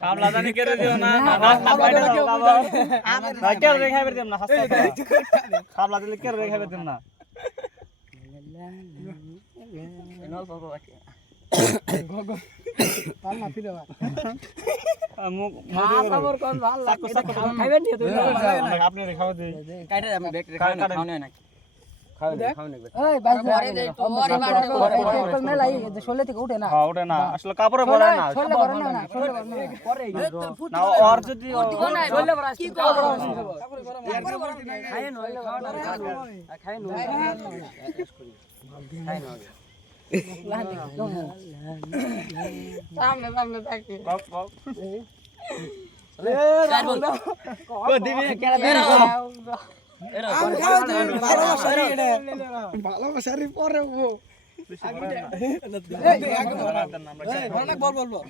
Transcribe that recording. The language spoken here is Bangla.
কামলা জানি কেড়ে দিও না রাস্তা বাইরে যাও বাবা ভাই কেড়ে রেখে বের দিম না হাসা কামলা দিলে কেড়ে রেখে বের দিম না এনল বাবা গগো পাল না ফিরে বা মুখ আমার কোন ভালো লাগে খাইবেন নি তুই আপনি খাওয়া দেই কাইটা আমি ব্যাগ রে খাও না না এই বাস পরে দে তোরে মারতে মে লাই শোলে থেকে উঠে না হ্যাঁ উঠে না আসলে কাপড়ে পড়ে না শোলে পড়ে না শোলে পড়ে না আর যদি শোলে পড়ে কি কাপড় খায় না খায় না খায় না সামনে সামনে দেখি বাপ বাপ এ বল কো দিবি কেডা বের এরা ভালোবাসারি পরে ও বল বল